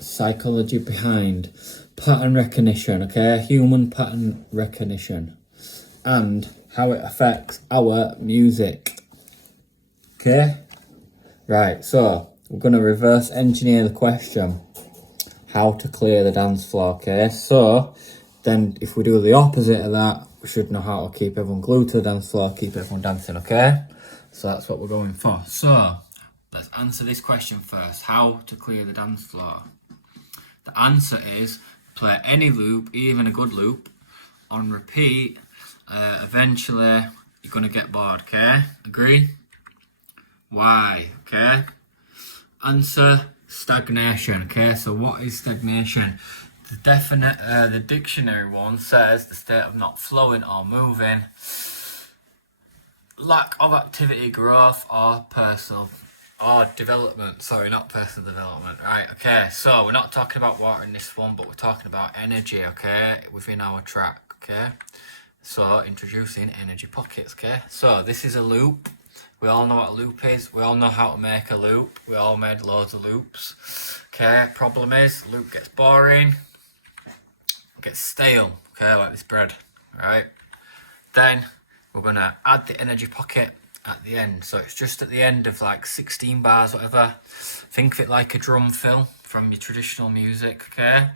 Psychology behind pattern recognition, okay? Human pattern recognition and how it affects our music. Okay? Right, so we're going to reverse engineer the question. How to clear the dance floor, okay? So then if we do the opposite of that, we should know how to keep everyone glued to the dance floor, keep everyone dancing, okay? So that's what we're going for. So let's answer this question first. How to clear the dance floor? The answer is play any loop, even a good loop, on repeat. Eventually, you're going to get bored, okay? Agree? Why? Okay? Answer, stagnation, okay? So what is stagnation? The dictionary one says the state of not flowing or moving, lack of activity, growth, or personal or development. Sorry, not personal development. Right, okay, so we're not talking about water in this one, but we're talking about energy, okay, within our track, okay? So introducing energy pockets, okay? So this is a loop. We all know what a loop is. We all know how to make a loop. We all made loads of loops. Okay, problem is, loop gets boring, gets stale, okay, like this bread, right? Then we're gonna add the energy pocket at the end. So it's just at the end of like 16 bars, whatever. Think of it like a drum fill from your traditional music, okay?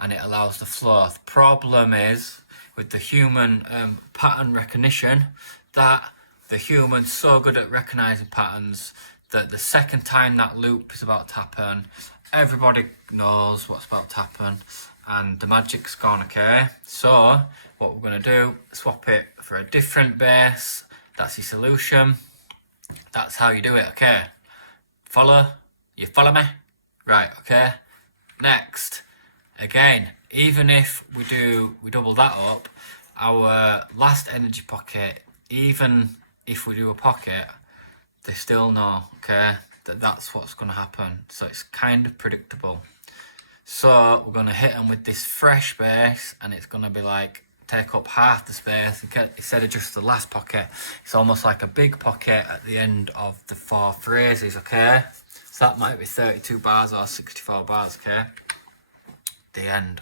And it allows the flow. The problem is with the human pattern recognition that the human's so good at recognizing patterns that the second time that loop is about to happen, everybody knows what's about to happen and the magic's gone, okay? So what we're going to do, swap it for a different bass. That's your solution. That's how you do it, okay? Follow? You follow me? Right, okay? Next, again, even if we double that up, our last energy pocket, even if we do a pocket, they still know, okay, that's what's going to happen. So it's kind of predictable. So we're going to hit them with this fresh bass, and it's going to be like take up half the space instead of just the last pocket. It's almost like a big pocket at the end of the 4 phrases, okay? So that might be 32 bars or 64 bars, okay? The end.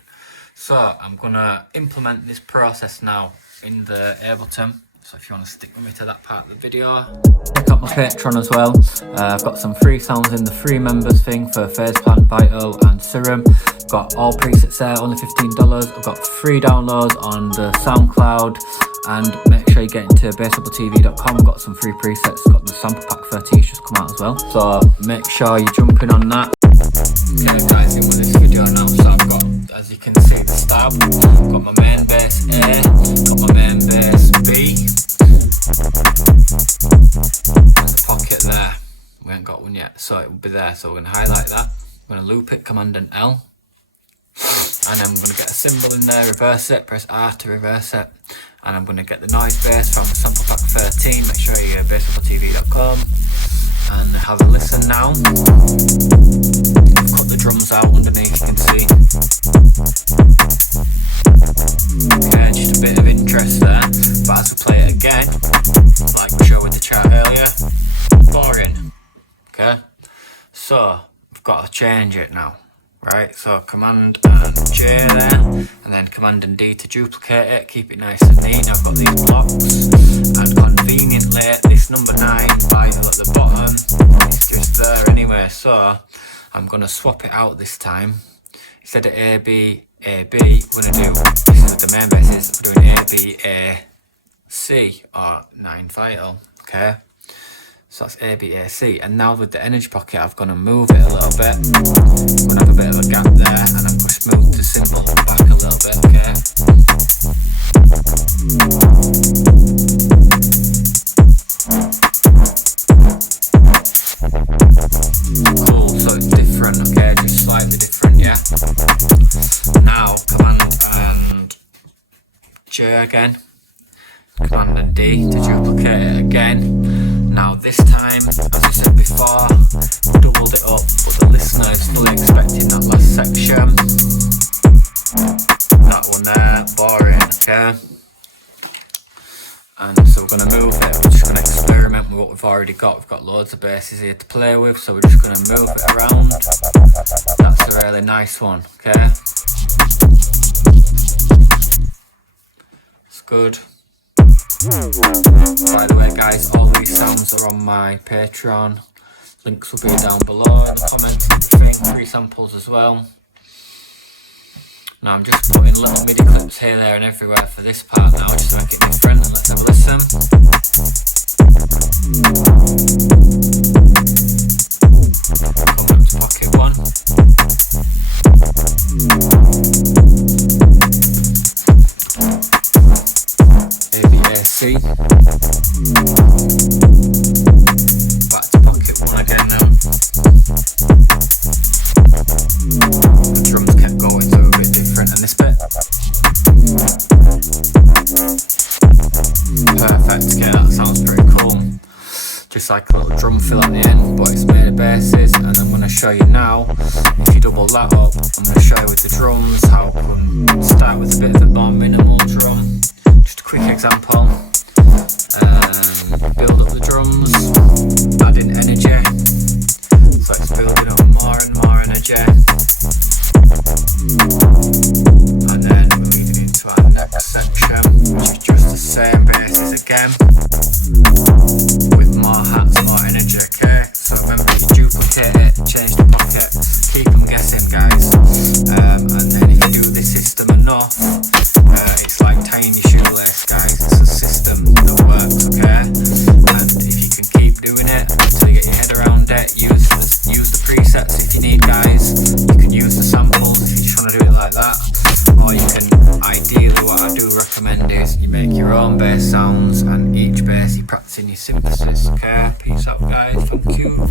So I'm going to implement this process now in the Ableton. So if you want to stick with me to that part of the video. Check out my Patreon as well. I've got some free sounds in the free members thing for Phase Plant, Vital and Serum. Got all presets there, only $15. I've got free downloads on the SoundCloud. And make sure you get into bassabletv.com. Got some free presets. Got the sample pack 30 just come out as well. So make sure you jump in on that. Okay guys, in with this video now. So I've got, as you can see, the stab. Got my main bass A, got my main bass B. There's a pocket there. We ain't got one yet, so it will be there. So we're going to highlight that. We're going to loop it, Command and L. And then we're going to get a symbol in there, reverse it, press R to reverse it. And I'm going to get the noise bass from the sample pack 13. Make sure you bassabletv.com and have a listen now. I've cut the drums out underneath, you can see. Okay, just a bit of interest there. But as we play it again, like we showed with the chart earlier, boring. Okay, so we've got to change it now. Right, so Command and J there, and then Command and D to duplicate it, keep it nice and neat. Now I've got these blocks, and conveniently this number 9 Vital at the bottom is just there anyway, so I'm going to swap it out this time. Instead of A, B, A, B, we're going to do, this is the main basis, we're doing A, B, A, C, or 9 Vital, okay? So that's A, B, A, C. And now with the energy pocket, I've gonna move it a little bit. I'm gonna have a bit of a gap there, and I'm gonna smooth the symbol back a little bit, okay? Cool, so it's different, okay? Just slightly different, yeah? Now, Command and J again. Command and D to duplicate it again. Now this time, as I said before, doubled it up, but the listener is still expecting that last section. That one there, boring, okay? And so we're going to move it, we're just going to experiment with what we've already got. We've got loads of basses here to play with, so we're just going to move it around. That's a really nice one, okay? It's good. By the way guys, all these sounds are on my Patreon. Links will be down below in the comments. Free samples as well. Now I'm just putting little MIDI clips here, there and everywhere for this part now, just to make it different. Let's have a listen. Coming up to pocket one. ABAC. Back to pocket one again now. The drums kept going, so a bit different in this bit. Perfect, okay, that sounds pretty cool. Just like a little drum fill at the end, but it's made of basses. And I'm going to show you now, if you double that up, I'm going to show you with the drums how I can start with a bit of a more minimal drum. Just a quick example. Build up the drums, add in energy, so it's building up more and more energy, and then moving into our next section, which is just the same basses again, with more hats, more energy, okay? So remember, you duplicate it, change the pockets, keep them guessing guys, and then if you do this system enough, it's like tying your shoelace guys, it's a system that works, okay? And if you can keep doing it until you get your head around it, use the presets if you need guys, you can use the samples if you just want to do it like that, or you can, ideally what I do recommend is you make your own bass sounds, and each bass you practice in your synthesis, okay? Peace out guys, thank you.